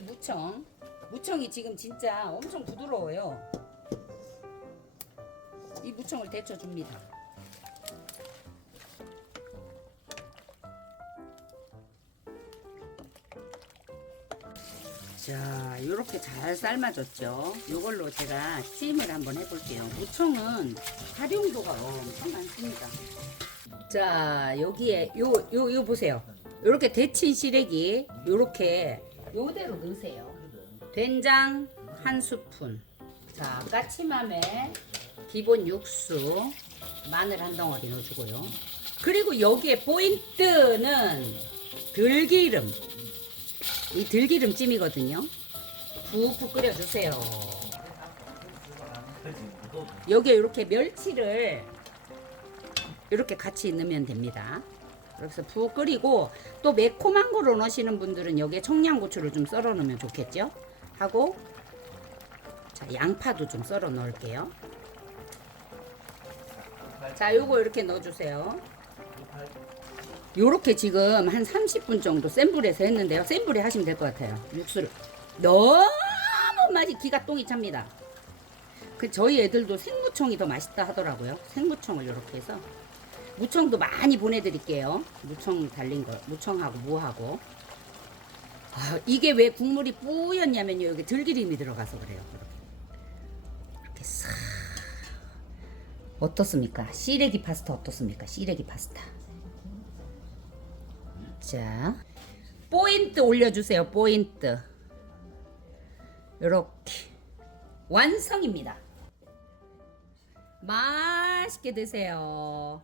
무청. 무청이 지금 진짜 엄청 부드러워요. 이 무청을 데쳐줍니다. 자, 이렇게 잘 삶아졌죠. 이걸로 제가 찜을 한번 해볼게요. 무청은 활용도가 엄청 많습니다. 자, 여기에 요, 요, 요 보세요. 요렇게 데친 시래기 요렇게 요대로 넣으세요. 된장 한 스푼. 자, 까치맘에 기본 육수 마늘 한 덩어리 넣어주고요. 그리고 여기에 포인트는 들기름. 이 들기름 찜이거든요. 푹푹 끓여주세요. 여기에 이렇게 멸치를 이렇게 같이 넣으면 됩니다. 그래서 푹 끓이고 또 매콤한 거로 넣으시는 분들은 여기에 청양고추를 좀 썰어 넣으면 좋겠죠? 하고 자 양파도 좀 썰어 넣을게요. 자 요거 이렇게 넣어주세요. 요렇게 지금 한 30분 정도 센 불에서 했는데요. 센 불에 하시면 될 것 같아요. 육수를 너무 맛이 기가 똥이 찹니다. 그 저희 애들도 생무청이 더 맛있다 하더라고요. 생무청을 이렇게 해서 무청도 많이 보내드릴게요. 무청 달린 거, 무청하고 무하고. 아, 이게 왜 국물이 뿌였냐면요. 여기 들기름이 들어가서 그래요. 이렇게, 싹. 어떻습니까? 시래기 파스타 어떻습니까? 시래기 파스타. 자, 포인트 올려주세요. 포인트. 이렇게 완성입니다. 맛있게 드세요.